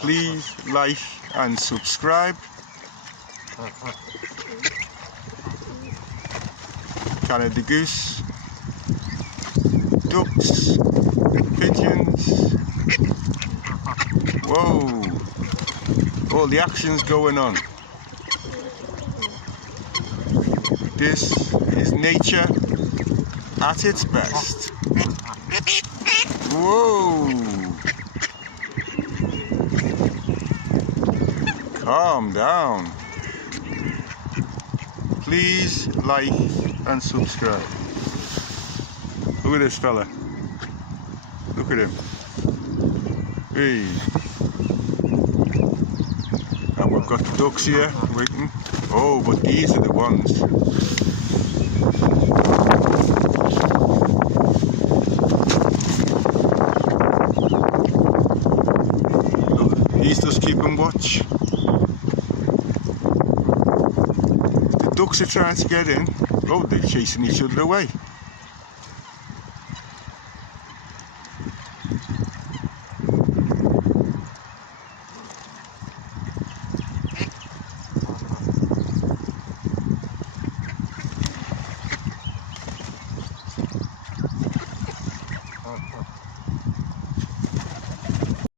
Please like and subscribe. Canada goose, ducks, pigeons. Whoa! All the action's going on. This is nature at its best. Whoa! Calm down. Please like and subscribe. Look at this fella. Look at him. Hey. And we've got the ducks here waiting. Oh, but these are the ones. Look, he's just keeping watch. The ducks are trying to get in. Oh, they're chasing each other away.